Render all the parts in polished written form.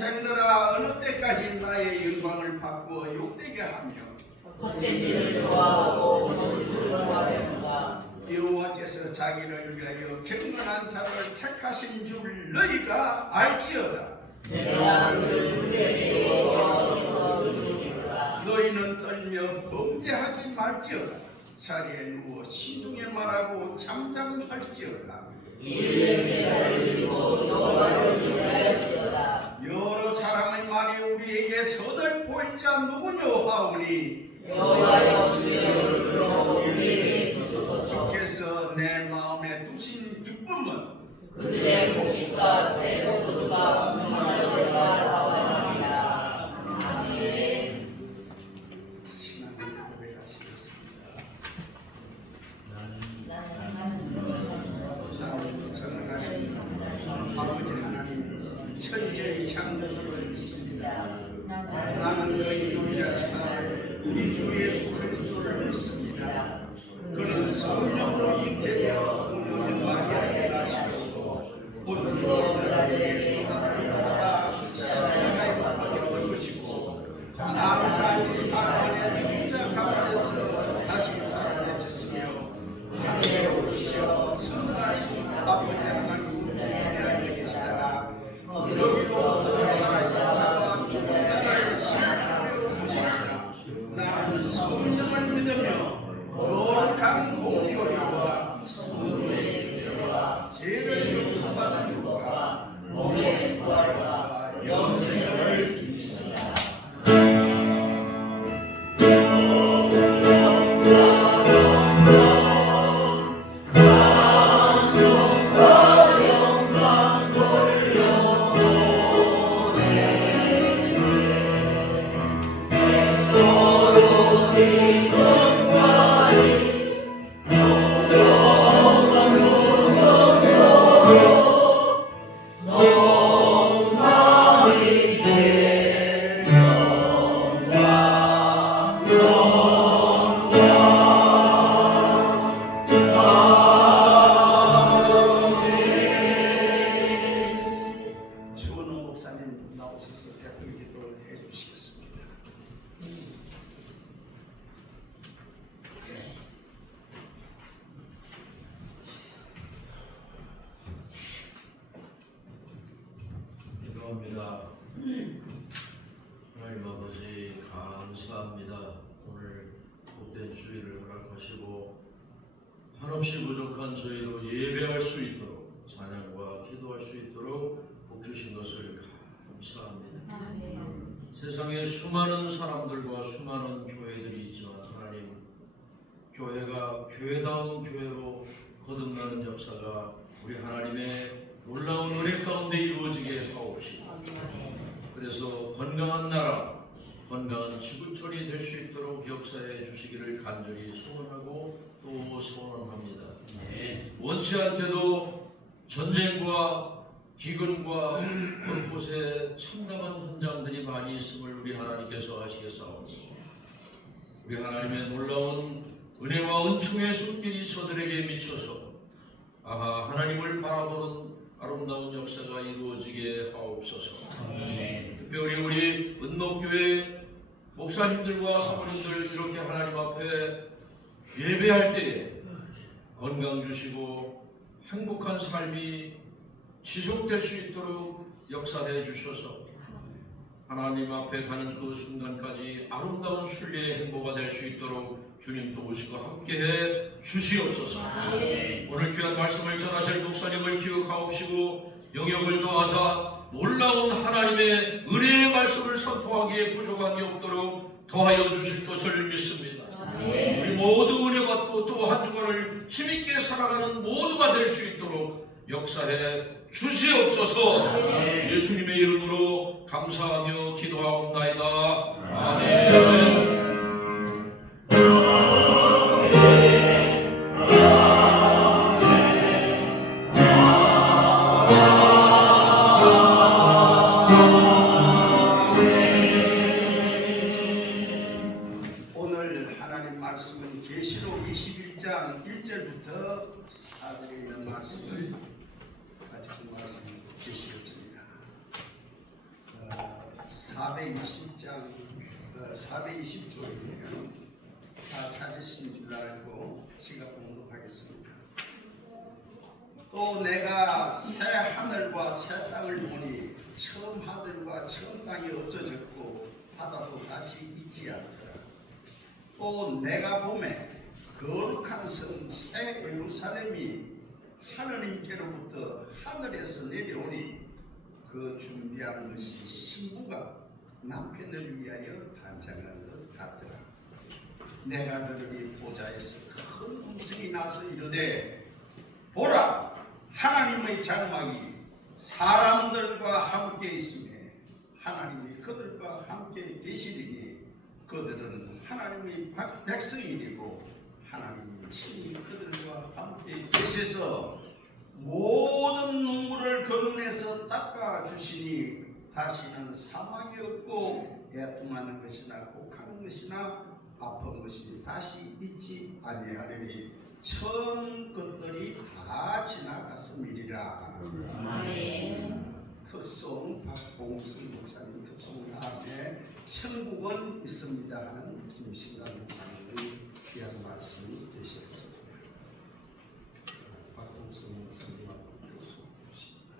인생들아 어느 때까지 나의 영광을 바꾸어 욕되게 하며 헛된 일을 좋아하고 거짓을 원하는가. 여호와께서 자기를 위하여 경건한 자를 택하신 줄 너희가 알지어다. 내가 그를 분별히 여호와께서 주시리라. 너희는 떨며 범죄하지 말지어다. 자리에 누워 신중에 말하고 잠잠할지어다. 우리의 제사를 드리고 여호와를 기다릴지어다. 여러 사람의 말이 우리에게 서들보일 자 누구뇨 하오니 여호와여 주의 얼굴로 우리에게 주소서. 주께서 내 마음에 두신 기쁨은 그들의 공식과 새로 도두가 무성할 때가 나와나이다. 아멘. 신앙을 고백하시겠습니다. 성령하신 아버지 하나님 천지의 창조주를 믿습니다. 나는 너희 유일하시나 우리 주 예수 그리스도를 믿습니다. 그는 성령으로 잉태되어 부모님 마리아에게 나시고 본으로 나에게 고난을 받아 십자가에 못 박혀 죽으시고 장사히 사람의 죽기자 가운데서 다시 살아나셨으며 하늘에 오르시어 선하신 아버지 하나님 우리에게 계시다가 여기로부터 살아있는 자와 죽은 자를 심판하러 오십니다. 나는 성령을 믿으며 거룩한 공교회와 성도의 교회와 죄를 용서받는 것과 몸의 부활과 영생을 믿습니다. 주원호 목사님 나오셔서 대통령 기도를 해주시겠습니다. 기도합니다. 하나님 아버지 감사합니다. 오늘 복된 주일을 허락하시고 한없이 부족한 저희로 예배할 수 있도록 찬양과 기도할 수 있도록 복 주신 것을 감사합니다. 세상에 수많은 사람들과 수많은 교회들이 있지만 하나님 교회가 교회다운 교회로 거듭나는 역사가 우리 하나님의 놀라운 은혜 가운데 이루어지게 하옵시고 그래서 건강한 나라, 건강한 지구촌이 될 수 있도록 역사해 주시기를 간절히 소원하고 또 소원합니다. 원치 않게도 전쟁과 기근과 곳곳에 참담한 현장들이 많이 있음을 우리 하나님께서 아시겠사오니 우리 하나님의 놀라운 은혜와 은총의 손길이 저들에게 미쳐서 하나님을 바라보는 아름다운 역사가 이루어지게 하옵소서. 특별히 우리 은목교회 목사님들과 사모님들 이렇게 하나님 앞에 예배할 때에 건강 주시고 행복한 삶이 지속될 수 있도록 역사해 주셔서 하나님 앞에 가는 그 순간까지 아름다운 순례의 행보가 될 수 있도록 주님 도우시고 함께해 주시옵소서. 오늘 귀한 말씀을 전하실 목사님을 기억하옵시고 영역을 더하사 놀라운 하나님의 은혜의 말씀을 선포하기에 부족함이 없도록 더하여 주실 것을 믿습니다. 우리 모두 은혜 받고 또 한 주간을 힘있게 살아가는 모두가 될 수 있도록 역사해 주시옵소서. 예수님의 이름으로 감사하며 기도하옵나이다. 아멘. 오늘 하나님 말씀은 계시록 21장 1절부터 4절에 있는 말씀을 가지고 말씀 계시겠습니다. 420장 420조이네요. 다 찾으신 줄 알고 제가 봉독하겠습니다. 또 내가 새 하늘과 새 땅을 보니 처음 하늘과 처음 땅이 없어졌고 바다도 다시 있지 않더라. 또 내가 보매 거룩한 성 새 예루살렘이 하느님께로부터 하늘에서 내려오니 그 준비한 것이 신부가 남편을 위하여 단장한 것 같더라. 내가 들으니 보좌에서 큰 음성이 나서 이르되 보라, 하나님의 장막이 사람들과 함께 있으며 하나님이 그들과 함께 계시리니 그들은 하나님의 백성이고 하나님이 친히 그들과 함께 계셔서 모든 눈물을 그 눈에서 닦아주시니 다시는 사망이 없고 애통하는 것이나 곡하는 것이나 아픈 것이 다시 있지 아니하리니 처음 것들이 다 지나갔음이니라. 특송 박봉순 목사님 특송 다음에 천국은 있습니다 하는 김신관 목사님의 귀한 말씀이 되시겠습니다. 박봉순 목사님하고 특송 보십니다.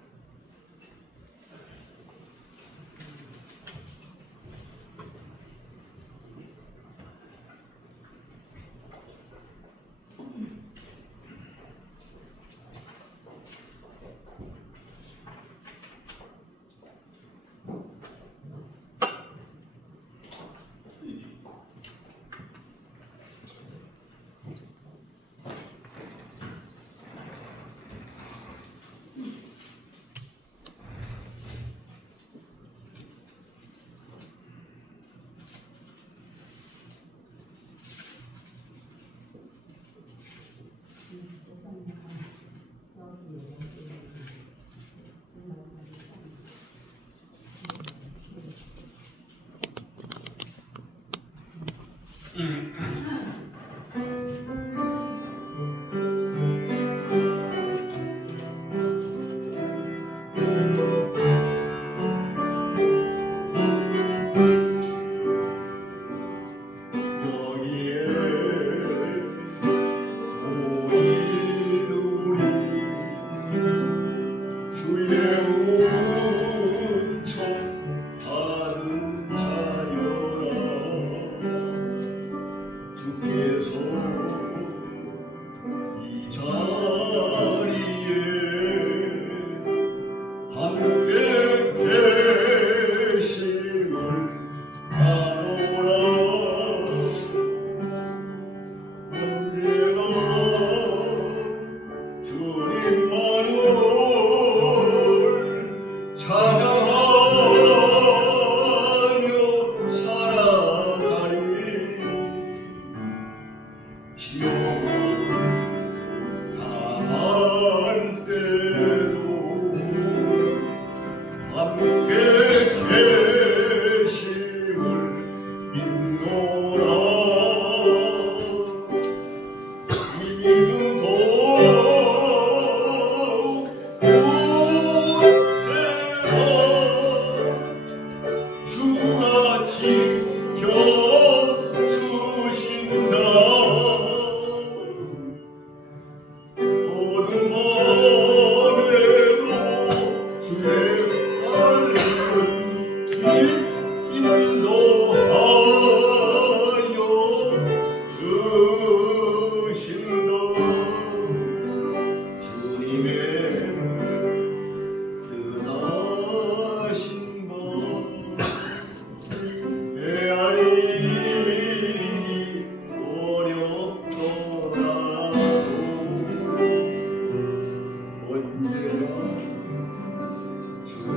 언제나 주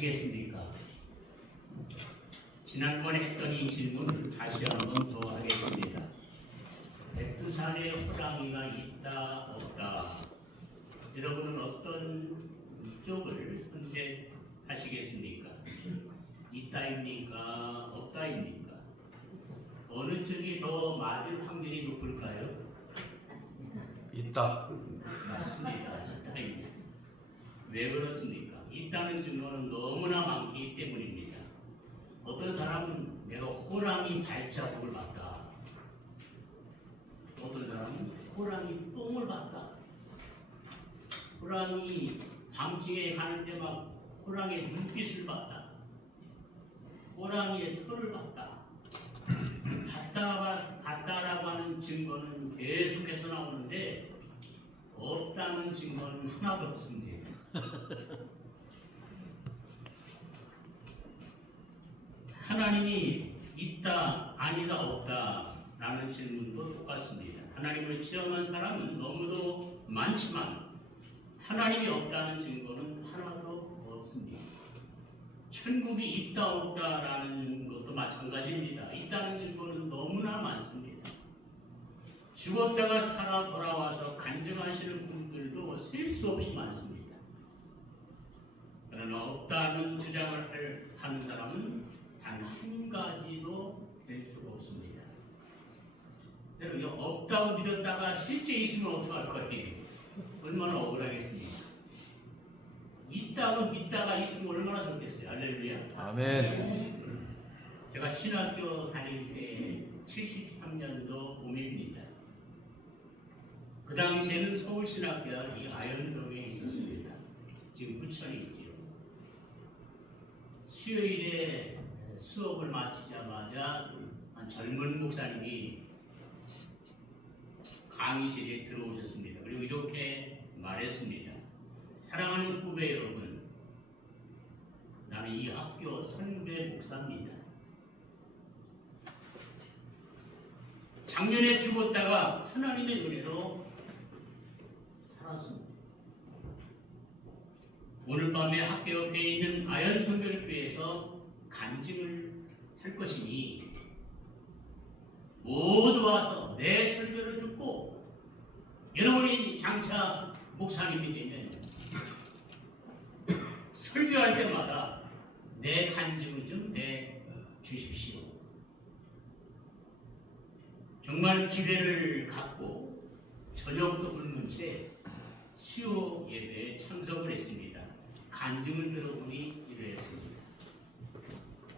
하시겠습니까? 지난번에 했던 이 질문을 다시 한번 더 하겠습니다. 백두산에 호랑이가 있다 없다, 여러분은 어떤 쪽을 선택하시겠습니까? 있다입니까? 없다입니까? 어느 쪽이 더 맞을 확률이 높을까요? 있다. 맞습니다. 있다입니다. 왜 그렇습니까? 있다는 증거는 너무나 많기 때문입니다. 어떤 사람은 내가 호랑이 발자국을 봤다. 어떤 사람은 호랑이 똥을 봤다. 호랑이 밤중에 가는데 막 호랑이의 눈빛을 봤다. 호랑이의 털을 봤다. 봤다라고 하는 증거는 계속해서 나오는데 없다는 증거는 하나도 없습니다. 하나님이 있다, 아니다, 없다 라는 질문도 똑같습니다. 하나님을 체험한 사람은 너무도 많지만 하나님이 없다는 증거는 하나도 없습니다. 천국이 있다 없다라는 것도 마찬가지입니다. 있다는 증거는 너무나 많습니다. 죽었다가 살아 돌아와서 간증하시는 분들도 셀 수 없이 많습니다. 그러나 없다는 주장을 하는 사람은 단 한 가지도 될 수가 없습니다. 여러분, 없다고 믿었다가 실제 있으면 어떡할 거예요? 얼마나 억울하겠습니까? 있다고 믿다가 있으면 얼마나 좋겠어요. 할렐루야. 아멘. 제가 신학교 다닐 때 73년도 봄입니다. 그 당시에는 서울신학대학 이 아현동에 있었습니다. 지금 부천에 있죠. 수요일에 수업을 마치자마자 한 젊은 목사님이 강의실에 들어오셨습니다. 그리고 이렇게 말했습니다. 사랑하는 후배 여러분, 나는 이 학교 선배 목사입니다. 작년에 죽었다가 하나님의 은혜로 살았습니다. 오늘 밤에 학교 옆에 있는 아현성결교회에서 간증을 할 것이니 모두 와서 내 설교를 듣고 여러분이 장차 목사님이 되면 설교할 때마다 내 간증을 좀 내주십시오. 정말 기대를 갖고 저녁도 굶은 채 수요 예배에 참석을 했습니다. 간증을 들어보니 이러했습니다.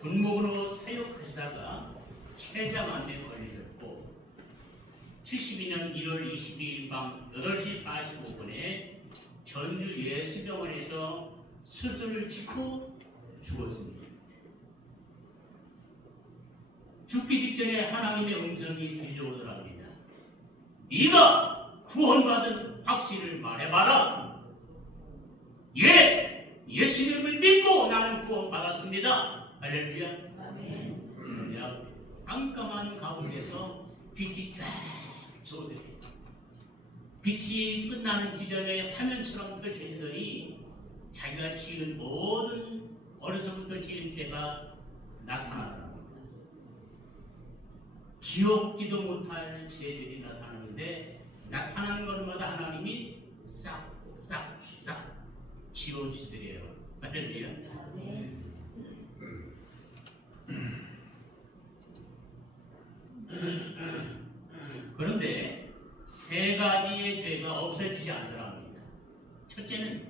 군목으로 사역하시다가 췌장암에 걸리셨고 72년 1월 22일 밤 8시 45분에 전주 예수병원에서 수술을 짓고 죽었습니다. 죽기 직전에 하나님의 음성이 들려오더랍니다. 네가 구원받은 확신을 말해봐라. 예, 예수님을 믿고 나는 구원받았습니다. 할렐루야. 아멘. 깜깜한 가운데서 빛이 쫙 저어들입니다. 빛이 끝나는 지점에 화면처럼 펼쳐지더니 자기가 지은 모든 어려서부터 지은 죄가 나타나더랍니다. 기억지도 못할 죄들이 나타나는데 나타나는 것마다 하나님이 싹싹싹 지워주시더래요. 할렐루야. 그런데 세 가지의 죄가 없어지지 않더랍니다. 첫째는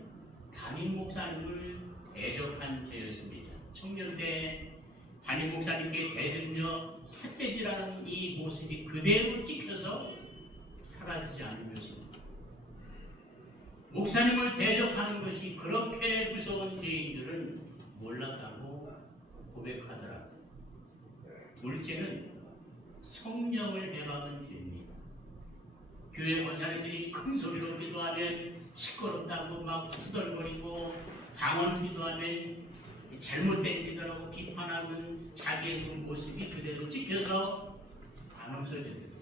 담임 목사님을 대적한 죄였습니다. 청년 때 담임 목사님께 대들며 삿대질하는 이 모습이 그대로 찍혀서 사라지지 않는 것입니다. 목사님을 대적하는 것이 그렇게 무서운 죄인 줄은 몰랐다고 고백하더라고요. 둘째는 성령을 해방한 죄입니다. 교회 권사님들이 큰 소리로 기도하면 시끄럽다고 막 투덜거리고 방언 기도하면 잘못된 기도라고 비판하는 자기의 그 모습이 그대로 찍혀서 안 없어집니다.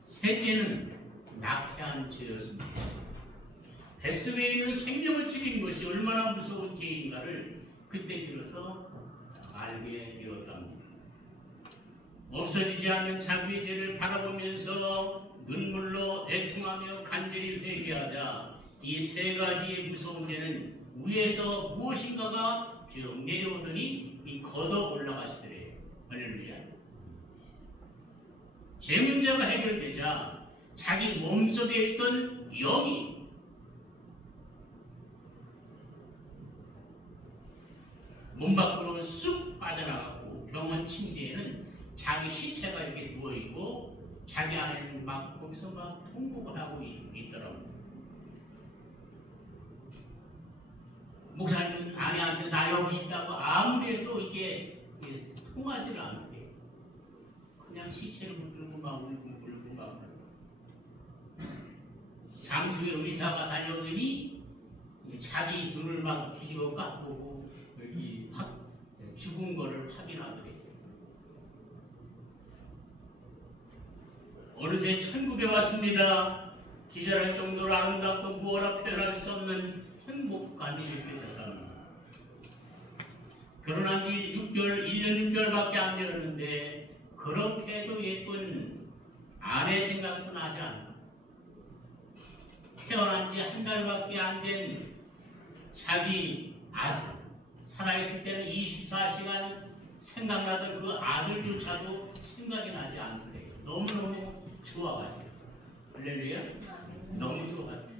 셋째는 낙태한 죄였습니다. 뱃속에 있는 생명을 죽이는 것이 얼마나 무서운 죄인가를 그때 비로소 알게 되었답니다. 없어지지 않는 자기의 죄를 바라보면서 눈물로 애통하며 간절히 회개하자 이 세 가지의 무서운 죄는 위에서 무엇인가가 쭉 내려오더니 이 걷어 올라가시더래요. 할렐루야. 죄 문제가 해결되자 자기 몸속에 있던 영이 몸 밖으로 쑥 빠져나갔고 병원 침대에는 자기 시체가 이렇게 누워있고 자기 안에는 막 거기서 막 통곡을 하고 있더라고요. 목사님은 아내한테 나 여기 있다고 아무리 해도 이게 통하지를 않대. 그냥 시체를 물고 막 울고 막 장수의 의사가 달려오니 자기 눈을 막 뒤집어 깎고 여기 죽은 거를 확인하더래요. 어느새 천국에 왔습니다. 기절할 정도로 아름답고 무어라 표현할 수 없는 행복감이 느껴졌답니다. 결혼한 지 6개월, 1년 6개월밖에 안 되었는데 그렇게도 예쁜 아내 생각도 나지 않아. 태어난 지 한 달밖에 안 된 자기 아들, 살아있을 때는 24시간 생각나던 그 아들조차도 생각이 나지 않더래요. 너무너무 좋아가지고. 할렐루야. 너무 좋아갔어요.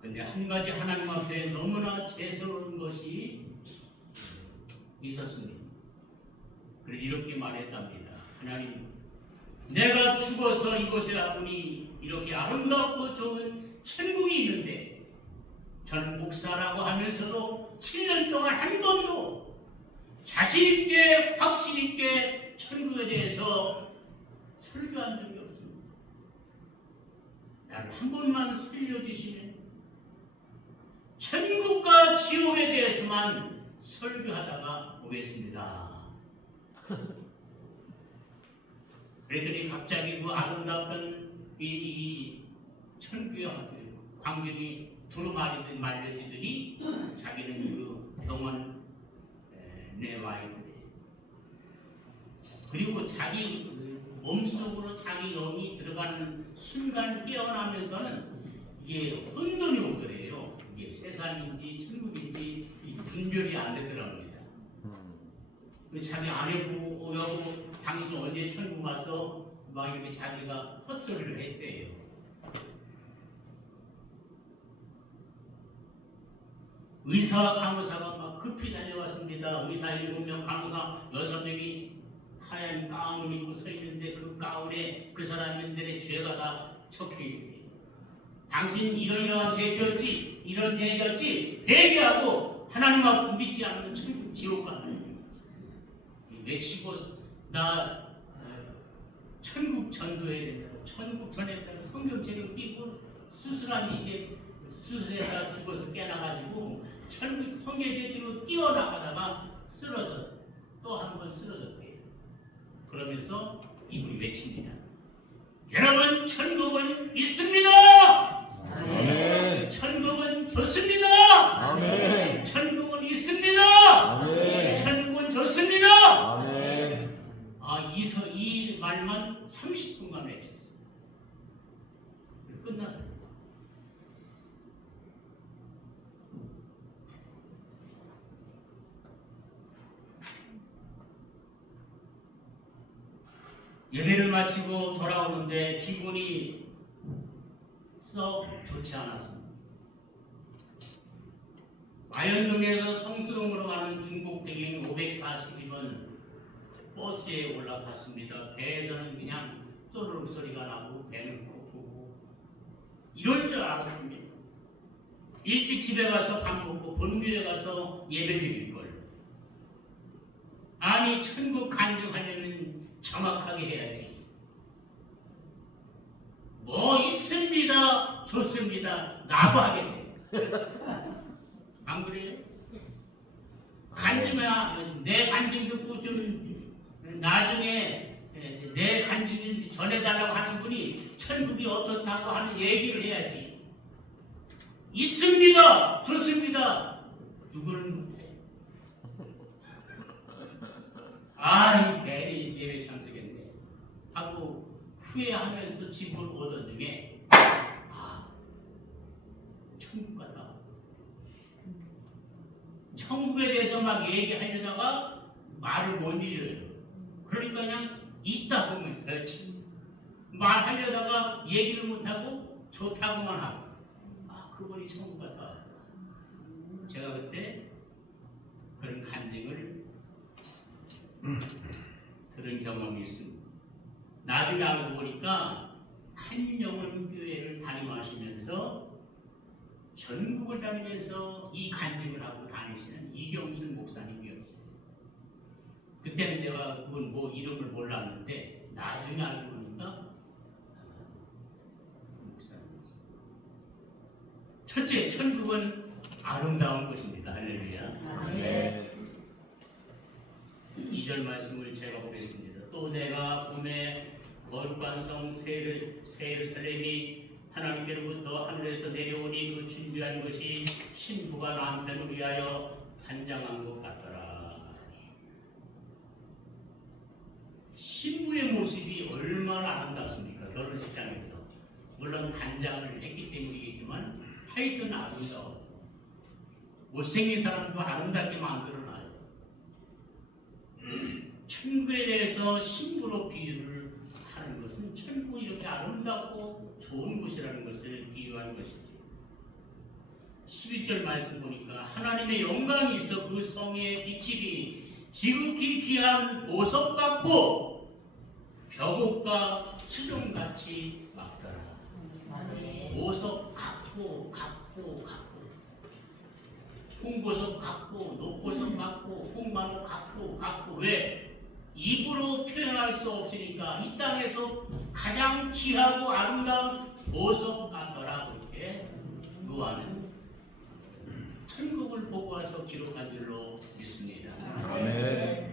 근데 한 가지 하나님 앞에 너무나 죄스러운 것이 있었습니다. 그래서 이렇게 말했답니다. 하나님, 내가 죽어서 이곳에 와보니 이렇게 아름답고 좋은 천국이 있는데 저는 목사라고 하면서도 7년 동안 한 번도 자신있게 확신있게 천국에 대해서 설교한 적이 없습니다. 나를 한 번만 살려주시면 천국과 지옥에 대해서만 설교하다가 오겠습니다. 그랬더니 갑자기 그 아름답던 이 천국의 광경이 두루마리 말려지더니 자기는 그 병원 내와 있더래. 그리고 자기 몸속으로 자기 영이 들어가는 순간 깨어나면서는 이게 혼돈이 오더래요. 이게 세상인지 천국인지 분별이 안 되더랍니다. 자기 아내 보고 여보 당신 언제 천국 가서 막 이렇게 자기가 헛소리를 했대요. 의사와 간호사가 막 급히 달려왔습니다. 의사 7명, 간호사 6명이 하얀 가운을 입고 서 있는데 그 가운에 그 사람들의 죄가 다 적혀있대요. 당신 이러이러한 죄 지었지, 이런 죄 지었지, 회개하고 하나님 앞 믿지 않는 천국 지옥 가는 외치고 나 천국 전도해야 된다. 천국 전에 성경책을 끼고 수술한 이제 수술에다 죽어서 깨나가지고 천국 성경책으로 뛰어나가다가 쓰러졌. 또 한 번 쓰러졌대요. 그러면서 이분이 외칩니다. 여러분 천국은 있습니다. 아멘. 천국은 좋습니다. 아멘. 천국은 있습니다. 아멘. 천국은 좋습니다. 아멘. 이 말만 30분간 외쳤어요. 끝났어요. 예배를 마치고 돌아오는데 기분이 썩 좋지 않았습니다. 마현동에서 성수동으로 가는 중국 배경 542번 버스에 올라탔습니다. 배에서는 그냥 쪼르륵 소리가 나고 배는 고프고 이럴 줄 알았습니다. 일찍 집에 가서 밥 먹고 본교에 가서 예배 드릴 걸. 아니 천국 간증하려면 정확하게 해야지. 뭐 있습니다, 좋습니다, 나도 하겠네. 안 그래요? 간증이야. 내 간증 듣고 좀 나중에 내 간증을 전해달라고 하는 분이 천국이 어떻다고 하는 얘기를 해야지. 있습니다. 좋습니다. 누구는 못해. 이 괜히 예배 참석했네 하고 후회하면서 집을 오던 중에 천국 같다. 천국에 대해서 막 얘기하려다가 말을 못 잃어요. 그러니까 그냥 있다 보면 그렇지. 말하려다가 얘기를 못하고 좋다고만 하고 그분이 천국 같다. 제가 그때 그런 간증을 들은 경험이 있습니다. 나중에 알고 보니까 한영원교회를 다니시면서 전국을 다니면서 이 간증을 하고 다니시는 이경순 목사님이었어요. 그때는 제가 그분 뭐 이름을 몰랐는데 나중에 알고 보니까 목사님이었어요. 첫째, 천국은 아름다운 곳입니다. 할렐루야. 네. 2절 말씀을 제가 보겠습니다. 또 내가 봄에 거룩한 성 새 예루살렘이 하나님께로부터 하늘에서 내려오니 그 준비한 것이 신부가 남편을 위하여 단장한 것 같더라. 신부의 모습이 얼마나 아름답습니까? 결혼식장에서. 물론 단장을 했기 때문이겠지만 하여튼 아름다워. 못생긴 사람도 아름답게 만들어놔요. 천국에 대해서 신부로 비유를 하는 것은 천국이 이렇게 아름답고 좋은 곳이라는 것을 비유하는 것이죠. 11절 말씀 보니까 하나님의 영광이 있어 그 성의 빛이 지극히 귀한 보석 같고 벽옥과 수종같이 막더라. 보석 같고 홍보석 같고 녹보석 같고 홍마노 같고 왜? 입으로 표현할 수 없으니까 이 땅에서 가장 귀하고 아름다운 보석 같더라. 이렇게 요한은 천국을 보고 와서 기록한 줄로 믿습니다. 아멘.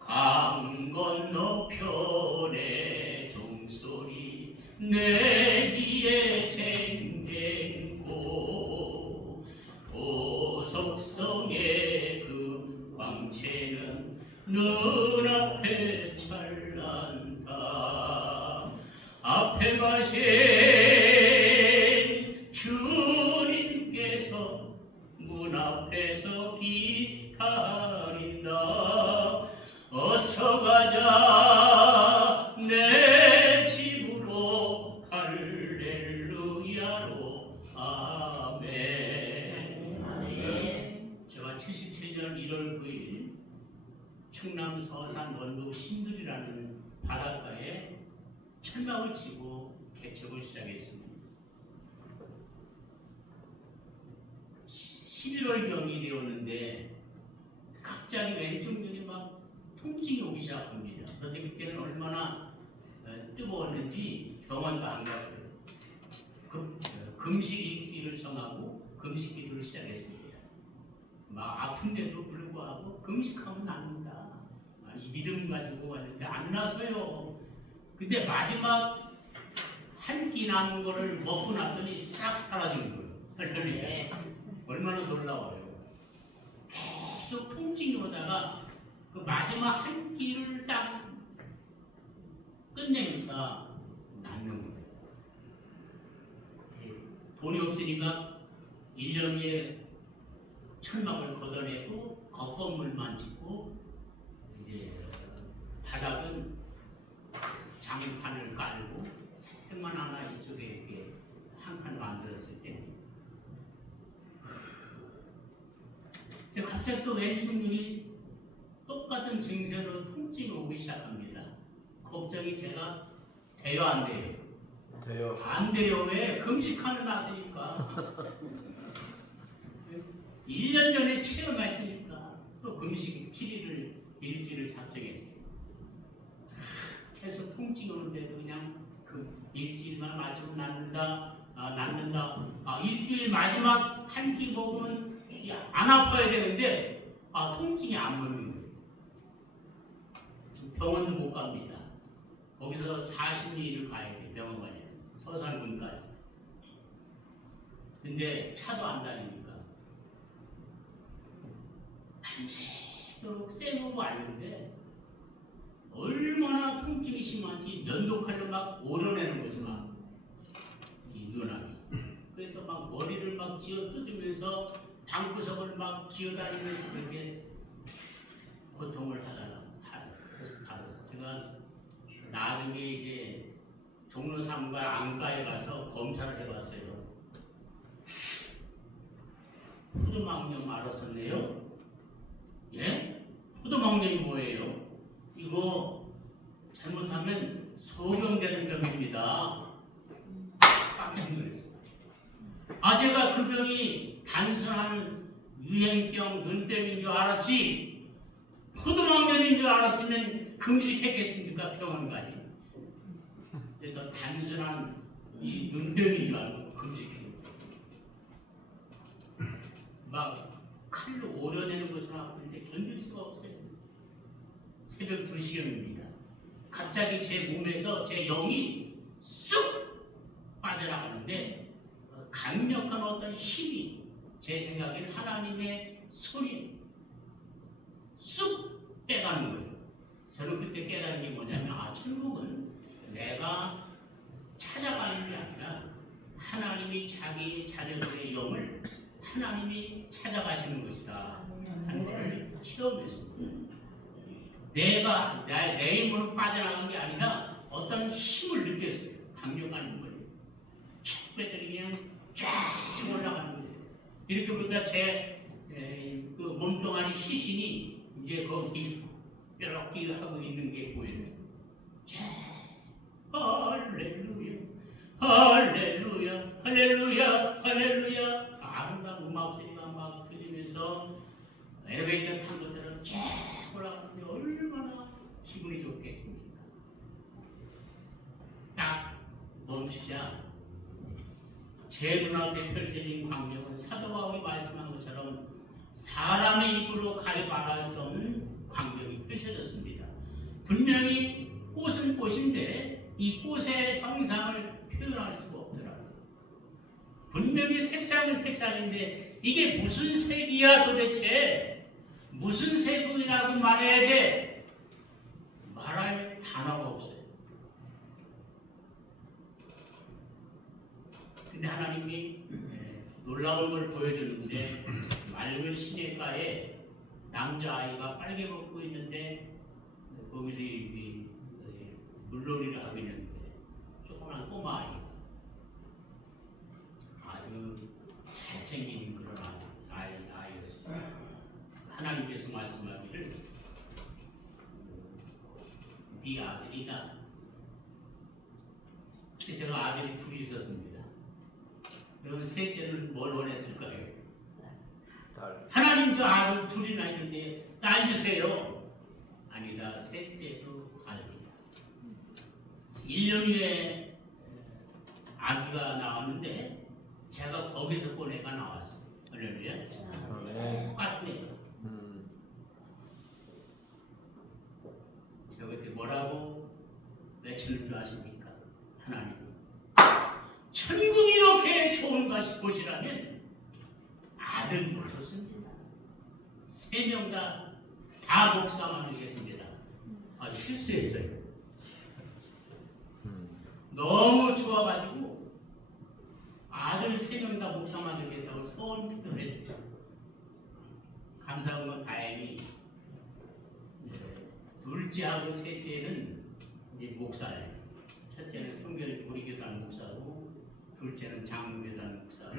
강 건너편에 종소리 내기에 쟁쟁고 보석성의 그 광채는 눈앞에 찬란다. 앞에 가신 주님께서 문 앞에서 기다린다. 어서 가자 내 집으로 할렐루야로 아멘. 제가 77년 1월 9일 충남 서산 원도 신들이라는 바닷가에 철막을 치고 개척을 시작했습니다. 11월경이 되었는데 갑자기 왼쪽 눈이 막 통증이 오기 시작합니다. 그런데 그때는 얼마나 뜨거웠는지 병원도 안 갔어요. 금식 일주일을 정하고 금식 기도를 시작했습니다. 막 아픈데도 불구하고 금식하면 납니다. 이 믿음 가지고 왔는데 안 나서요. 근데 마지막 한 끼 남은 거를 먹고 났더니 싹 사라진 거예요. 얼마나 놀라워요. 계속 통증이 오다가 그 마지막 한 끼를 딱 끝내니까 낫는 거예요. 돈이 없으니까 1년 후에 철막을 걷어내고 겉건물만 짓고 이제 바닥은 장판을 깔고 세택만 하나 이쪽에 이렇게 한 칸 만들었을 때 갑자기 또 왼쪽 눈이 똑같은 증세로 통증이 오기 시작합니다. 걱정이 제가 돼요 안 돼요? 돼요. 안 돼요. 왜? 금식하는 나서니까 1년 전에 체험했으니까 또 금식 7일을 일주일을 작정했어요. 계속 통증이 오는데도 그냥 그 일주일만 맞으면 낫는다. 일주일 마지막 한 끼 먹으면 안 아파야 되는데 통증이 안 먹는 거예요. 병원도 못 갑니다. 거기서 40리를 가야 돼, 병원에. 서산군까지. 근데 차도 안 다니니까. 밤새도록 쇠놓고 왔는데 얼마나 통증이 심한지 면도칼로 막 오려내는 거지, 막. 이 눈앞이. 그래서 막 머리를 막 쥐어 뜯으면서 방구석을 막 기어다니면서 그렇게 고통을 하다가 제가 나중에 이제 종로 3가 안과에 가서 검사를 해봤어요. 포도막염 알았었네요. 예? 포도막염이 뭐예요? 이거 잘못하면 소경되는 병입니다. 깜짝 놀랐어요. 제가 그 병이 단순한 유행병, 눈병인 줄 알았지 포도막염인 줄 알았으면 금식했겠습니까? 병원 가니. 그래서 단순한 이 눈병인 줄 알고 금식했어요. 막 칼로 오려내는 것처럼 아픈데 견딜 수가 없어요. 새벽 2시경입니다. 갑자기 제 몸에서 제 영이 쑥 빠져나가는데 강력한 어떤 힘이 제 생각엔 하나님의 손이 쑥 빼가는 거예요. 저는 그때 깨달은 게 뭐냐면 천국은 내가 찾아가는 게 아니라 하나님이 자기 자녀들의 영을 하나님이 찾아가시는 것이다 하는 것을 체험했습니다. 내가 내 힘으로 빠져나간 게 아니라 어떤 힘을 느꼈어요. 강력한 힘을 쭉 빼더니 그냥 쫙 올라가는 거예요. 이렇게 보니까 제 그 몸뚱아리 시신이 이제 거기 뾰록이 하고 있는 게 보여요. 쫙 할렐루야 할렐루야 할렐루야 할렐루야. 아름다운 음악 소리가 막 들리면서 엘리베이터 탄 것처럼 쫙 올라가는데 얼마나 기분이 좋겠습니까? 딱 멈추자 제 눈앞에 펼쳐진 광경은 사도 바울이 말씀한 것처럼 사람의 입으로 가히 말할 수 없는 광경이 펼쳐졌습니다. 분명히 꽃은 꽃인데 이 꽃의 형상을 표현할 수가 없더라고요. 분명히 색상은 색상인데 이게 무슨 색이야 도대체? 무슨 색이라고 말해야 돼? 말할 단어가 없어요. 근데 하나님이 놀라운 걸 보여줬는데 맑은 시냇가에 남자아이가 빨개 벗고 있는데 거기서 물놀이를 하고 있는데 조그만 꼬마아이가 아주 잘생긴 그런 아이였습니다. 하나님께서 말씀하기를 네 아들이다. 그때 제가 아들이 둘이 있었습니다. 그럼 셋째는 뭘 원했을까요? 딸. 하나님 저 아들 둘이나 있는데 딸 주세요. 아니다. 셋째도 아들이다. 1년 후에 아기가 나왔는데 제가 거기서 본 애가 나왔어요. 할렐루야. 아멘. 똑같은 애가. 제가 그때 뭐라고 외치는 줄 아십니까? 하나님. 천국이 이렇게 좋은 곳이라면 아들도 좋습니다. 3명 다 목사만 되겠습니다. 실수했어요. 너무 좋아가지고 아들 3명 다 목사만 되겠다고 소원 기도했어요. 감사한 건 다행히 둘째하고 셋째는 이제 목사예요. 첫째는 성결 우리교단 목사고 둘째는 장로교단 목사,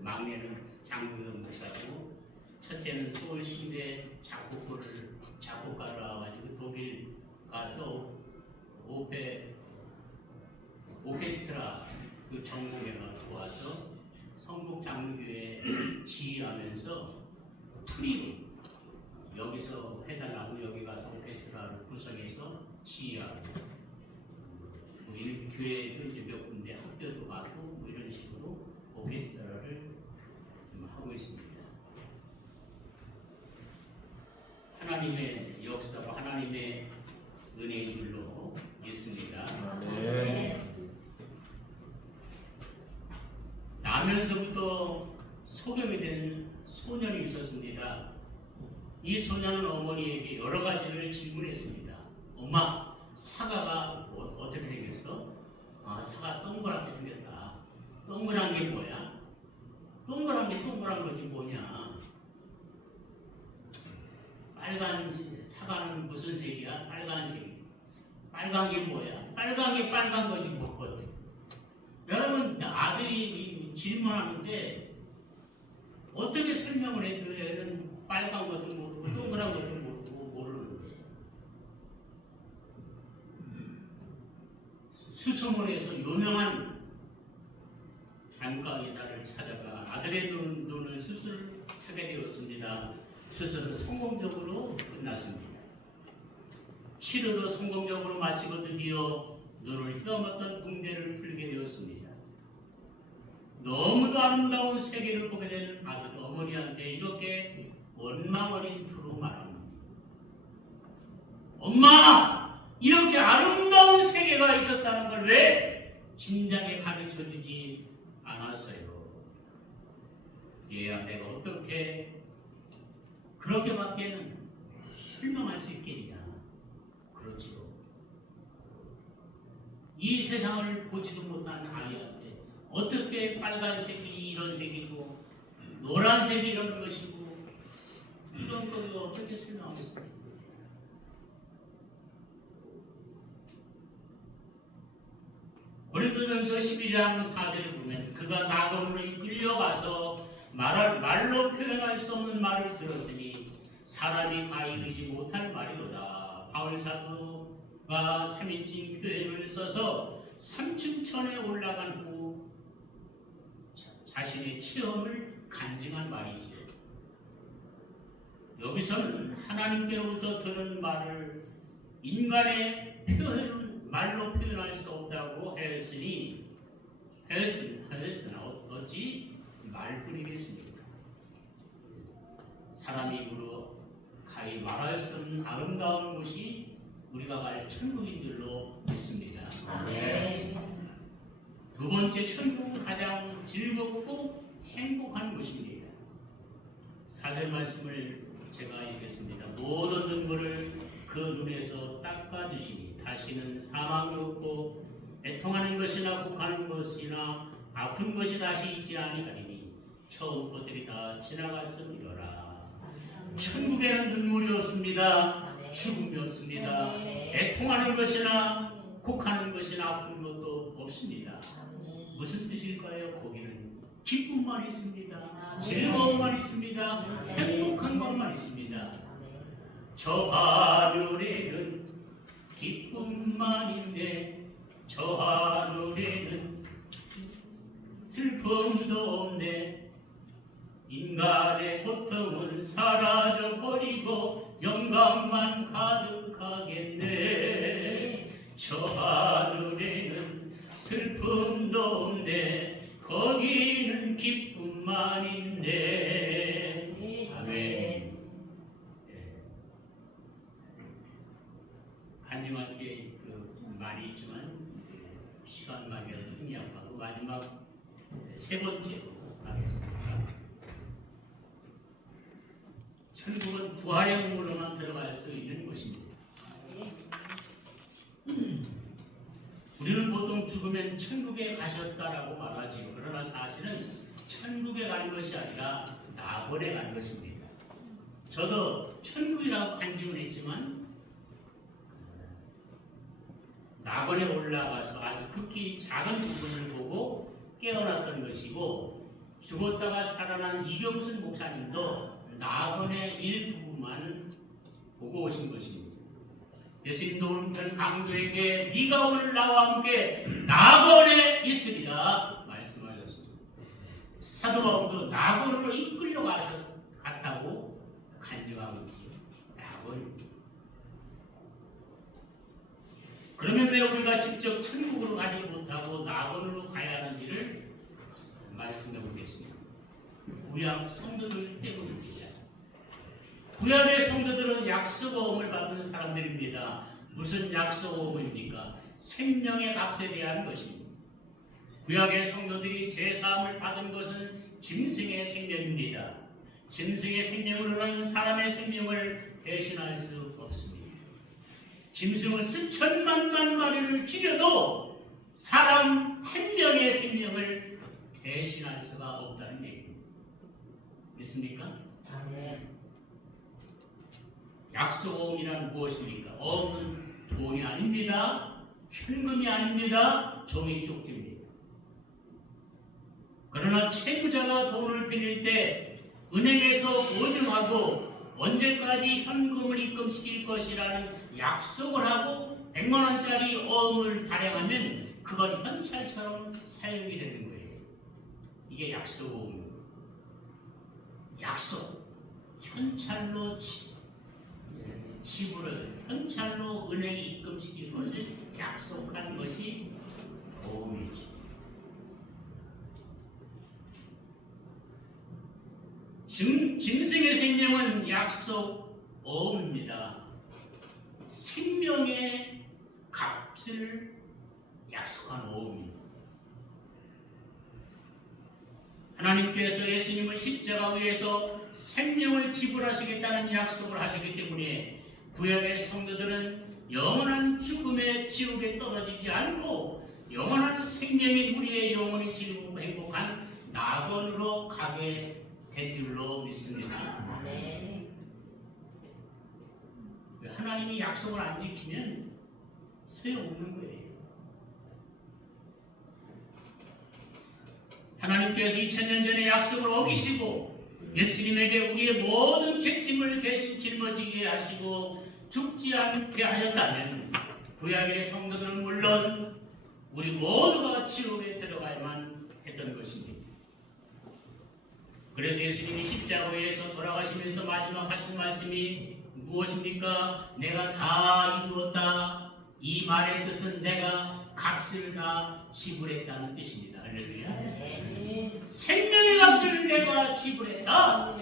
막내는 장로교단 목사고 첫째는 서울 신대 작곡가를 와가지고 독일 가서 오케스트라 그 전공해가지고 와서 성북 장로교회 지휘하면서 프리로 여기서 해달라고 여기 가서 오케스트라를 구성해서 지휘하고 이 교회도 이제 몇 군데 학교도 가고 뭐 이런 식으로 오케스트라를 하고 있습니다. 하나님의 역사와 하나님의 은혜인 줄로 믿습니다. 아멘. 나면서부터 소경이 된 소년이 있었습니다. 이 소년은 어머니에게 여러 가지를 질문했습니다. 엄마, 사과가 어떻게 생겼어? 아, 사과 동그랗게 생겼다. 동그란 게 뭐야? 동그란 게 동그란 거지 뭐냐? 빨간 사과는 무슨 색이야? 빨간색. 빨간 게 뭐야? 빨간 게 빨간 거지 뭐. 여러분, 아들이 질문하는데 어떻게 설명을 해줘야 얘는 빨간 것도 모르고 동그란 것도 모르는데 수소문에서 유명한 안과 의사를 찾아가 아들의 눈을 수술하게 되었습니다. 수술은 성공적으로 끝났습니다. 치료도 성공적으로 마치고 드디어 눈을 휘감았던 붕대를 풀게 되었습니다. 너무도 아름다운 세계를 보게 된 아들 어머니한테 이렇게 원망어린 투로 말합니다. 엄마! 이렇게 아름다운 세계가 있었다는 걸 왜 진작에 가르쳐주지 않았어요? 얘야, 내가 어떻게 그렇게밖에는 설명할 수 있겠냐? 그렇지요. 이 세상을 보지도 못한 아이한테 어떻게 빨간색이 이런 색이고 노란색이 이런 것이고 이런 걸 어떻게 설명하겠습니까? 고린도전서 12장 4절을 보면 그가 낙원으로 이끌려가서 말로 표현할 수 없는 말을 들었으니 사람이 다 이르지 못할 말이로다. 바울 사도가 3인칭 표현을 써서 3층 천에 올라간 후 자신의 체험을 간증한 말이지요. 여기서는 하나님께로부터 들은 말을 인간의 말로 표현할 수 없다고 하였으나 어찌 말뿐이겠습니까? 사람의 입으로 가히 말할 수 없는 아름다운 곳이 우리가 갈 천국인 줄로 믿습니다. 두 번째, 천국은 가장 즐겁고 행복한 곳입니다. 4절 말씀을 제가 읽겠습니다. 모든 눈물을 그 눈에서 닦아주시니 다시는 사망이 없고 애통하는 것이나 곡하는 것이나 아픈 것이 다시 있지 아니하리니 처음 것들이 다 지나갔으리라. 천국에는 눈물이 없습니다. 죽음이 없습니다. 애통하는 것이나 곡하는 것이나 아픈 것도 없습니다. 무슨 뜻일까요? 거기는 기쁨만 있습니다. 즐거움만 있습니다. 행복한 것만 있습니다. 저 하늘에는 기쁨만인데 저 하늘에는 슬픔도 없네. 인간의 고통은 사라져버리고 영광만 가득하겠네. 저 하늘에는 슬픔도 없네. 거기는 기쁨만 있네. 아멘. 간증할 게 많이 있지만 시간 관계에서 승리하고 마지막 세 번째로 가겠습니다. 천국은 부활의 의무로만 들어갈 수 있는 곳입니다. 우리는 보통 죽으면 천국에 가셨다라고 말하지요. 그러나 사실은 천국에 가는 것이 아니라 낙원에 가는 것입니다. 저도 천국이라고 간증을 했지만 낙원에 올라가서 아주 극히 작은 부분을 보고 깨어났던 것이고, 죽었다가 살아난 이경순 목사님도 낙원의 일부분만 보고 오신 것입니다. 예수님도 오른편 강도에게 네가 오늘 나와 함께 낙원에 있으리라 말씀하셨습니다. 사도 바울도 낙원으로 이끌려 갔다고 간증하고 있지요. 낙원. 그러면 왜 우리가 직접 천국으로 가지 못하고 낙원으로 가야 하는지를 말씀해 보겠습니다. 구약 성도들 때문입니다. 구약의 성도들은 약속어음을 받는 사람들입니다. 무슨 약속입니까? 생명의 값에 대한 것입니다. 구약의 성도들이 제사함을 받은 것은 짐승의 생명입니다. 짐승의 생명으로는 사람의 생명을 대신할 수 없습니다. 짐승을 수천만 마리를 죽여도 사람 한 명의 생명을 대신할 수가 없다는 얘기입니다. 믿습니까? 약속이란 무엇입니까? 어음은 돈이 아닙니다. 현금이 아닙니다. 종이 쪽지입니다. 그러나 채무자가 돈을 빌릴 때 은행에서 보증하고 언제까지 현금을 입금시킬 것이라는 약속을 하고 100만 원짜리 어음을 발행하면 그건 현찰처럼 사용이 되는 거예요. 이게 약속어음입니다. 약속, 현찰로 지불을 현찰로 은행에 입금시킬 것을 약속한 것이 어음이지. 짐승의 생명은 약속 어음입니다. 생명의 값을 약속한 어음입니다. 하나님께서 예수님을 십자가 위에서 생명을 지불하시겠다는 약속을 하셨기 때문에 구약의 성도들은 영원한 죽음의 지옥에 떨어지지 않고 영원한 생명인 우리의 영혼이 즐겁고 행복한 낙원으로 가게 된 줄로 믿습니다. 하나님이 약속을 안 지키면 소용없는 거예요. 하나님께서 2000년 전에 약속을 어기시고 예수님에게 우리의 모든 책임을 대신 짊어지게 하시고 죽지 않게 하셨다면 구약의 성도들은 물론 우리 모두가 지옥에 들어가야만 했던 것입니다. 그래서 예수님이 십자가에서 돌아가시면서 마지막 하신 말씀이 무엇입니까? 내가 다 이루었다. 이 말의 뜻은 내가 값을 다 지불했다는 뜻입니다. 할렐루야. 생명의 값을 내가 지불했다.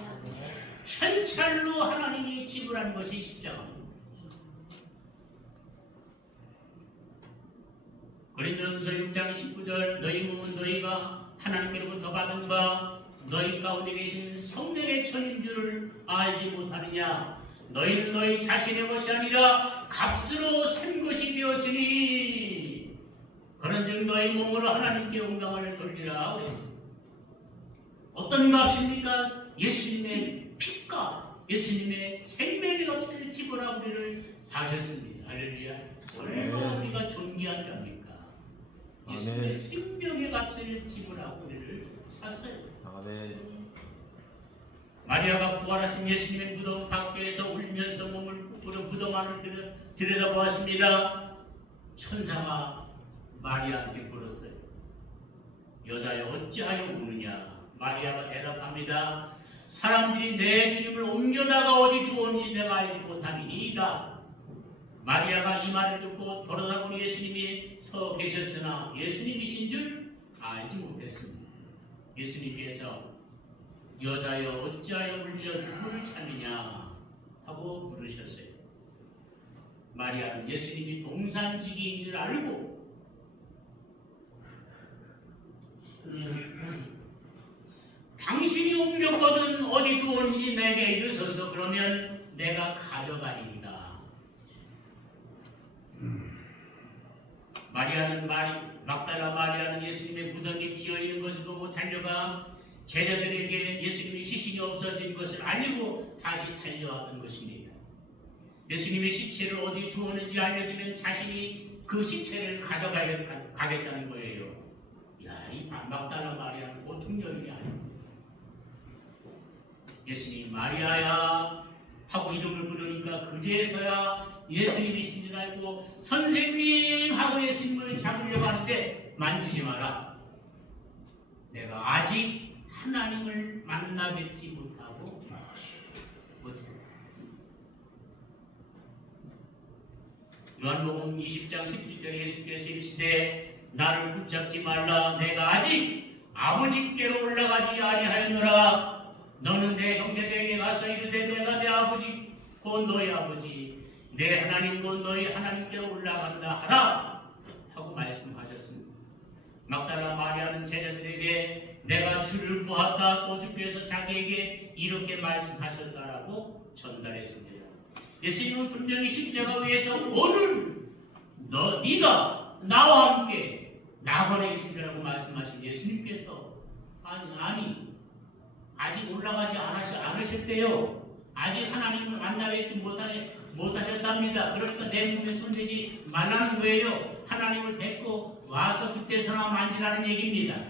현찰로 하나님이 지불한 것이 십자가입니다. 고린도전서 6장 19절 너희 몸은 너희가 하나님께로부터 받은 바 너희 가운데 계신 성령의 천인 줄을 알지 못하느냐. 너희는 너희 자신의 것이 아니라 값으로 산 것이 되었으니 그런즉 너희 몸으로 하나님께 영광을 돌리라 그랬습니다. 어떤 값입니까? 예수님의 피값, 예수님의 생명의 값을 지불하고 우리를 사셨습니다. 할렐루야. 얼마나 우리가 존귀한 자입니까? 예수님의 생명의 값을 지불하고 우리를 샀어요. 아멘. 마리아가 부활하신 예수님의 무덤 밖에서 울면서 무덤 안을 들여다보았습니다. 천사가 마리아한테 물었어요. 여자여 어찌하여 우느냐? 마리아가 대답합니다. 사람들이 내 주님을 옮겨다가 어디 두었는지 내가 알지 못함이니이다. 마리아가 이 말을 듣고 돌아다보니 예수님이 서 계셨으나 예수님이신 줄 알지 못했습니다. 예수님께서 여자여 어찌하여 울며 누구를 찾느냐 하고 물으셨어요. 마리아는 예수님이 동산지기인 줄 알고 당신이 옮겼거든 어디 두었는지 내게 이르소서. 그러면 내가 가져가리이다. 막달라 마리아는 예수님의 무덤이 비어있는 것을 보고 달려가 제자들에게 예수님의 시신이 없어진 것을 알리고 다시 달려왔던 것입니다. 예수님의 시체를 어디 두었는지 알려주면 자신이 그 시체를 가져가겠다는 거예요. 야, 이 막달라 마리아는 보통 여인이 아닙니다. 예수님이 마리아야 하고 이름을 부르니까 그제서야 예수님이신 줄 알고 선생님 하고 예수님을 잡으려고 하는데 만지지 마라. 내가 아직 하나님을 만나뵙지 못하고 못해. 요한복음 20장 17절에 예수께서 이르시되 나를 붙잡지 말라. 내가 아직 아버지께로 올라가지 아니하였노라. 너는 내 형제들에게 가서 이르되 내가 내 아버지 곧 너희 아버지 내 하나님도 너희 하나님께로 올라간다 하라 하고 말씀하셨습니다. 막달라 마리아는 제자들에게 내가 주를 보았다 또 주께서 자기에게 이렇게 말씀하셨다라고 전달했습니다. 예수님은 분명히 십자가 위에서 오늘 네가 나와 함께 낙원에 있으리라고 말씀하신 예수님께서 아니 아직 올라가지 않으셨대요. 아직 하나님을 만나뵙지 못하셨답니다. 그러니까 내 몸에 손대지 말라는 거예요. 하나님을 뵙고 와서 그때서나 만지라는 얘기입니다.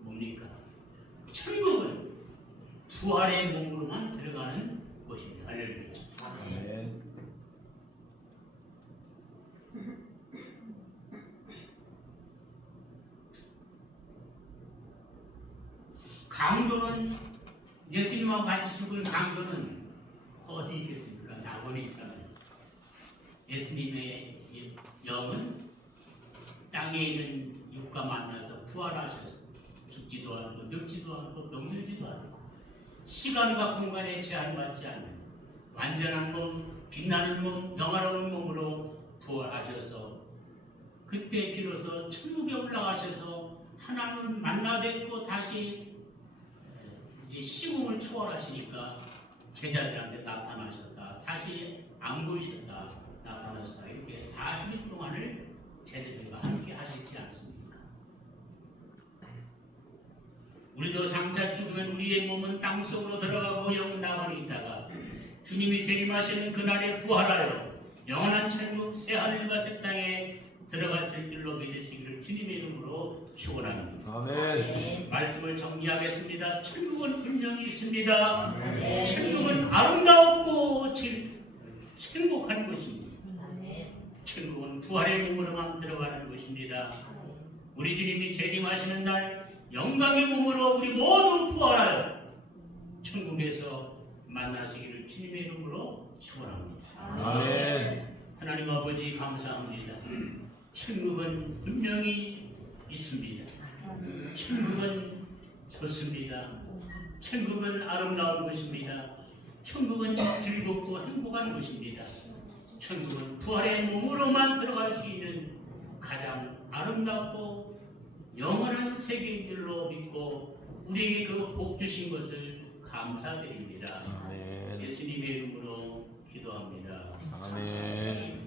뭡니까? 천국은 부활의 몸으로만 들어가는 곳입니다. 할렐루야. 아멘. 강도는 예수님과 같이 죽은 강도는 어디 있겠습니까? 낙원에 있잖아요. 예수님의 영은 땅에 있는 육과 만나서 부활하셔서 죽지도 않고 늙지도 않고 병들지도 않고 시간과 공간에 제한받지 않는 완전한 몸, 빛나는 몸, 영화로운 몸으로 부활하셔서 그때 비로소 천국에 올라가셔서 하나님을 만나 뵙고 다시 이제 시공을 초월하시니까 제자들한테 나타나셨다. 다시 안 보이셨다. 나타나셨다. 이렇게 40일 동안을 제자들과 함께 하시지 않습니까? 우리도 장차 죽으면 우리의 몸은 땅속으로 들어가고 영은 낙원에 있다가 주님이 재림하시는 그날에 부활하여 영원한 천국 새 하늘과 새 땅에 들어갔을 줄로 믿으시기를 주님의 이름으로 축원합니다. 아멘. 말씀을 정리하겠습니다. 천국은 분명히 있습니다. 아멘. 천국은 아름다웠고 행복한 곳입니다. 천국은 부활의 몸으로만 들어가는 곳입니다. 우리 주님이 재림하시는 날 영광의 몸으로 우리 모두 부활하여 천국에서 만나시기를 주님의 이름으로 축원합니다. 아멘. 하나님 아버지 감사합니다. 천국은 분명히 있습니다. 천국은 좋습니다. 천국은 아름다운 곳입니다. 천국은 즐겁고 행복한 곳입니다. 천국은 부활의 몸으로만 들어갈 수 있는 가장 아름답고 영원한 세계인 줄로 믿고 우리에게 그 복 주신 것을 감사드립니다. 아멘. 예수님의 이름으로 기도합니다. 아멘.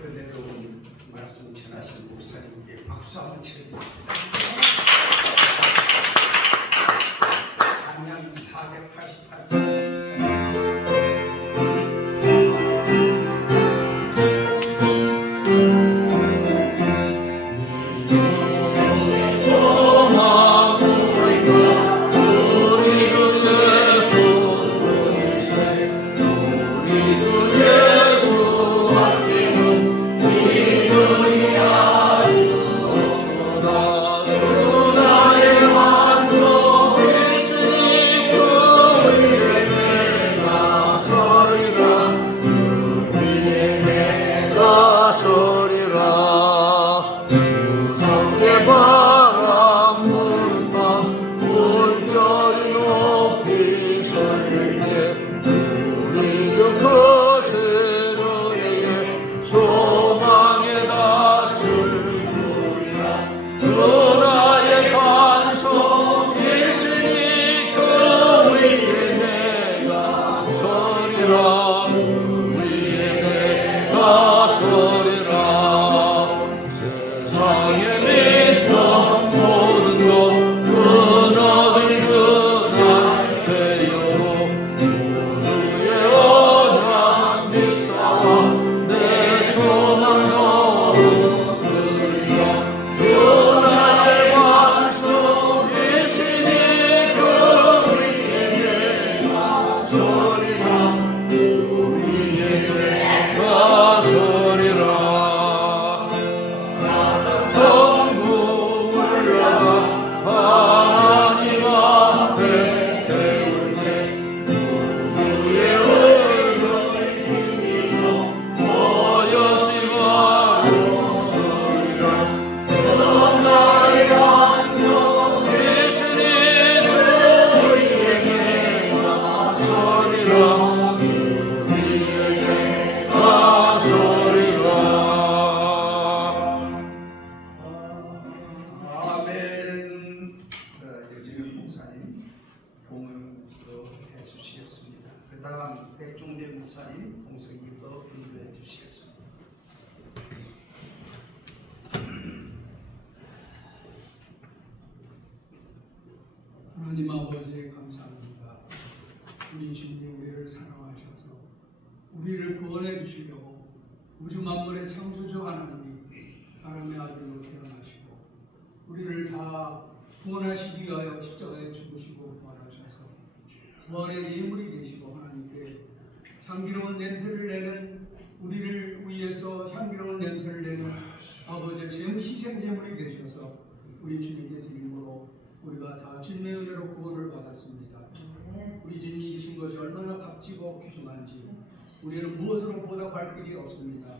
은혜로운 말씀 전하신 목사님께 박수 한번 쳐드립니다. 강양 488장 나 그다음 백종대 목사님 공성기도 인도해 주시겠습니다. 하나님 아버지 감사합니다. 우리 주님 우리를 사랑하셔서 우리를 구원해 주시려고 우주 만물의 창조주 하나님이 사람의 아들로 태어나시고 우리를 다 구원하시기 위하여 십자가에 죽으시고 부활하셔서 부활의 예물이 되시고 하나님께 향기로운 냄새를 내는 우리를 위해서 향기로운 냄새를 내는 아버지의 희생제물이 되셔서 우리 주님께 드림으로 우리가 다 주님의 은혜로 구원을 받았습니다. 우리 주님이 이신 것이 얼마나 값지고 귀중한지 우리는 무엇으로 보답할 길이 없습니다.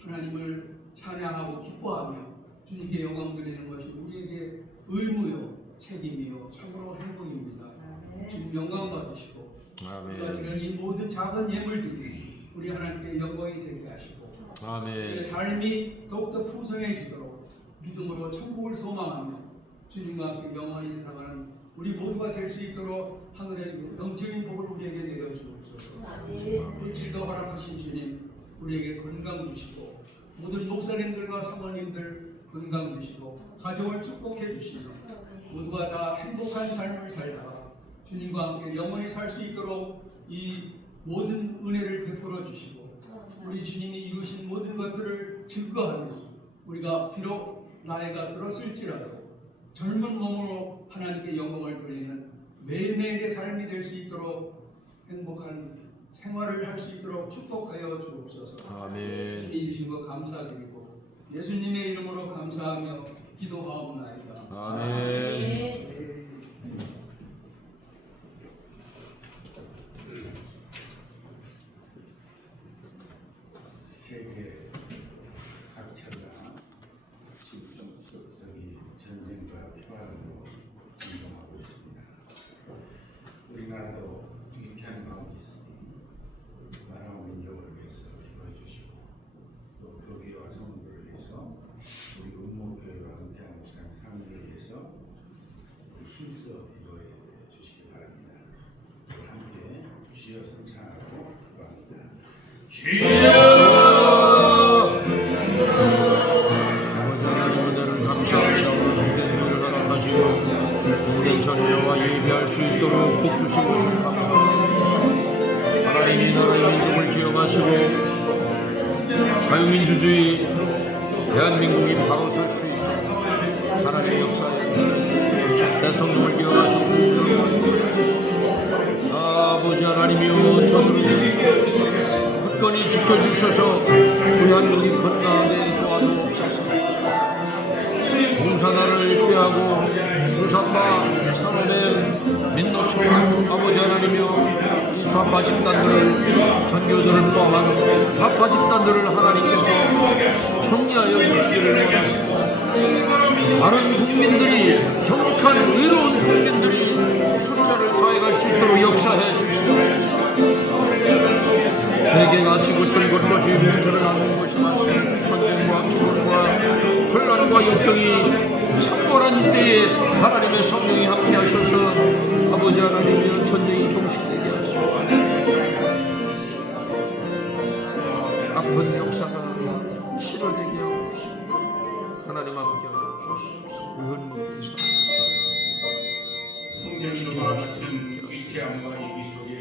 하나님을 찬양하고 기뻐하며 주님께 영광 드리는 것이 우리에게 의무요 책임이요 참으로 행복입니다. 주님 영광 받으시고 우리가 드리는 이 모든 작은 예물들이 우리 하나님께 영광이 되게 하시고 우리의 삶이 더욱더 풍성해지도록 믿음으로 천국을 소망하며 주님과 함께 영원히 살아가는 우리 모두가 될 수 있도록 하늘의 영적인 복을 우리에게 내려주옵소서. 물질도 허락하신 주님 우리에게 건강 주시고 모든 목사님들과 사모님들 건강 주시고 가정을 축복해 주시며 모두가 다 행복한 삶을 살다가 주님과 함께 영원히 살 수 있도록 이 모든 은혜를 베풀어 주시고 우리 주님이 이루신 모든 것들을 증거하며 우리가 비록 나이가 들었을지라도 젊은 몸으로 하나님께 영광을 돌리는 매일매일의 삶이 될 수 있도록 행복한 생활을 할 수 있도록 축복하여 주옵소서. 주님이 이루신 것 감사드리고 예수님의 이름으로 감사하며 기도하옵나이다. 아멘. 세계 각처가 집중적인 전쟁과 평화로 진동하고 있습니다. 우리나라도 위태한 가운데 있으니 나라와 민족을 위해서 기도해 주시고 또 교회와 성도들을 위해서 우리 음모교회와 은퇴한 목사님 사람들을 위해서 힘써 기도해 주시기 바랍니다. 함께 주여 성찬하고 기도합니다. 아버지 하나님 은혜를 감사합니다. 오늘 복된 주일을 허락하시고 복된 저녁과 예배할 수 있도록 복 주신 것을 감사합니다. 하나님이 나라의 민족을 기억하시고 자유민주주의 대한민국이 바로 설 수 있도록 하나님의 역사에 주시고 대통령을 기억하시고 국민을 기억하시고 아버지 하나님이여 저들을 굳건히 지켜주셔서 우리 한국이 건강하게 도와주옵소서. 공산화를 꾀하고 주사파 산업의 민노총 아버지 하나님이여 이 좌파 집단들을 전교조를 포함한 좌파 집단들을 하나님께서 정리하여 주시기를 원하시고 많은 국민들이 정직한 의로운 국민들이 숫자를 더해갈 수 있도록 역사해 주시옵소서. 세계가 지구촌 곳곳이 몸살을 앓는 것이 많습니다. 전쟁과 기근과 혼란과 역경이 참혹한 이때에 하나님의 성령이 함께하셔서 아버지 하나님이여 전쟁이 종식되게 하시고 아픈 역사가 치료되게 하옵시고 하나님 함께하여 주시옵소서. 의원목이 풍경과 같은 위태함과 위기 속에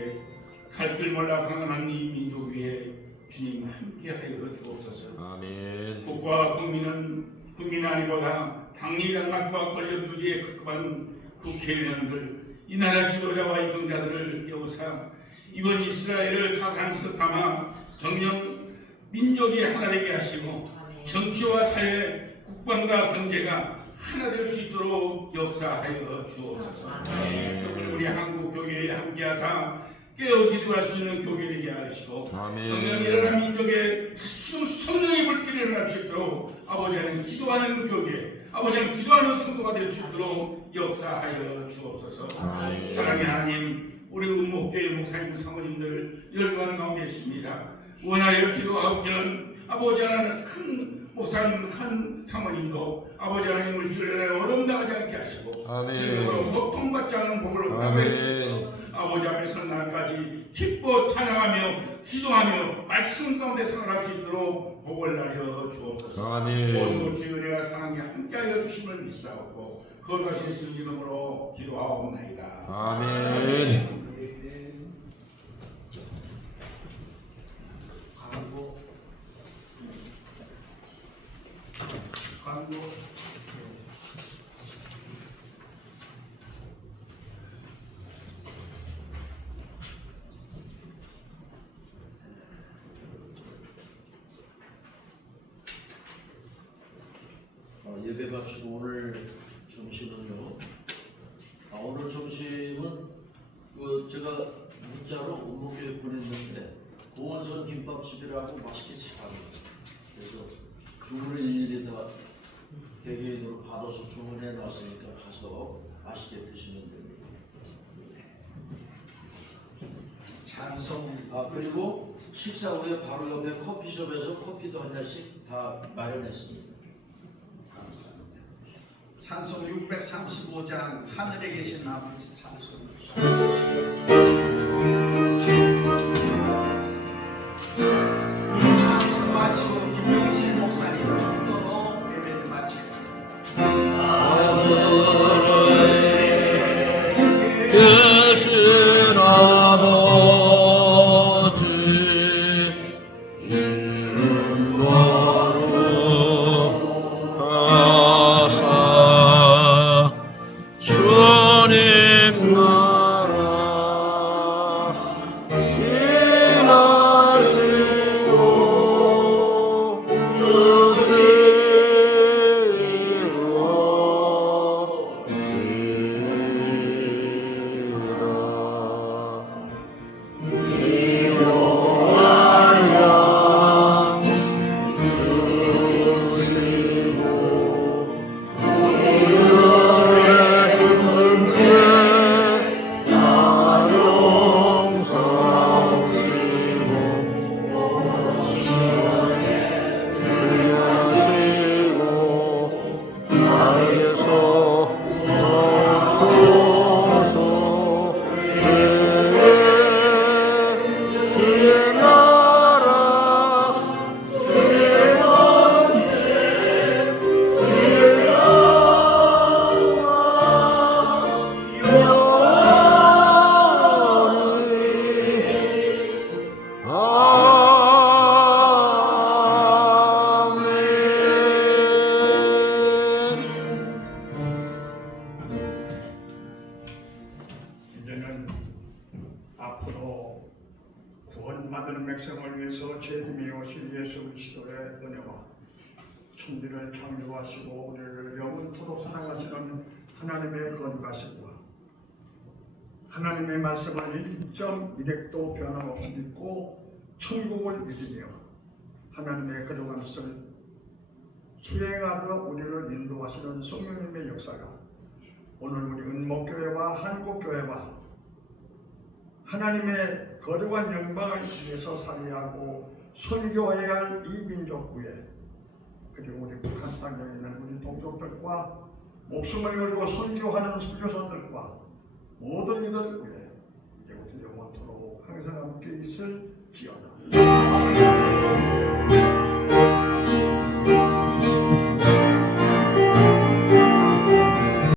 갈 길 몰라 방황한 이 민족 위에 주님 함께하여 주옵소서. 아멘. 국가와 국민 아니보다 당리당락과 권력부지에 급급한 국회의원들, 이 나라 지도자와 이정자들을 깨우사 이번 이스라엘을 타산석 삼아 정령 민족이 하나 되게 하시고 정치와 사회, 국방과 경제가 하나 될 수 있도록 역사하여 주옵소서. 그분이 우리 한국 교회에 함께하사 깨어 기도할 수 있는 교회 되게 하시고 정령 일어난 민족의 성령의 불길을 일어날 수 있도록 아버지는 기도하는 교회, 아버지는 기도하는 성도가 될 수 있도록 역사하여 주옵소서. 사랑의 하나님, 우리 음목교회 목사님 사모님들 열반 가운데 있습니다. 원하여 기도하옵기는 아버지 하나님 큰 목사님 한 사모님도 아버지 하나님 물질에 어려움당하지 않게 하시고 아멘. 지금으로 고통받지 않는 복을 허락해 주시고 아버지 앞에서 날까지 기뻐 찬양하며 기도하며 말씀 가운데 생활할 수 있도록 복을 나려 주옵소서. 아멘. 오늘 주의 은혜와 사랑이 함께하여 주심을 믿사옵고 거룩하신 예수 이름으로 기도하옵나이다. 아멘. 광고 예배 마치고 오늘 점심은요. 오늘 점심은 제가 문자로 원목교에 보냈는데 고원선 김밥집이라고 맛있게 잘합니다. 그래서 주문을 일일이 다 개개인으로 받아서 주문해 놨으니까 가서 맛있게 드시면 됩니다. 찬송 그리고 식사 후에 바로 옆에 커피숍에서 커피도 한 잔씩 다 마련했습니다. 감사합니다. 찬송 635장 하늘에 계신 아버지 찬송. 이 찬송 마치고 김용실 목사님 축도로 예배를 마치겠습니다. 계신 아버지 이름 거룩하사 주님 나라 임하시고 뜻이 이제는 앞으로 구원받은 백성을 위해서 재림이 오신 예수 그리스도의 은혜와 천지를 창조하시고 우리를 영원토록 사랑하시는 하나님의 거룩하심과 하나님의 말씀을 1.1핵도 변함없이 믿고 천국을 믿으며 하나님의 거룩한 뜻을 수행하며 우리를 인도하시는 성령님의 역사가 오늘 우리 은목교회와 한국교회와 하나님의 거룩한 영광을 위해서 살해하고 선교해야 할 이 민족구에 그리고 우리 북한 땅에 있는 우리 동족들과 목숨을 걸고 선교하는 선교사들과 모든 이들 위해 이제 우리 영원토록 항상 함께 있을지어다.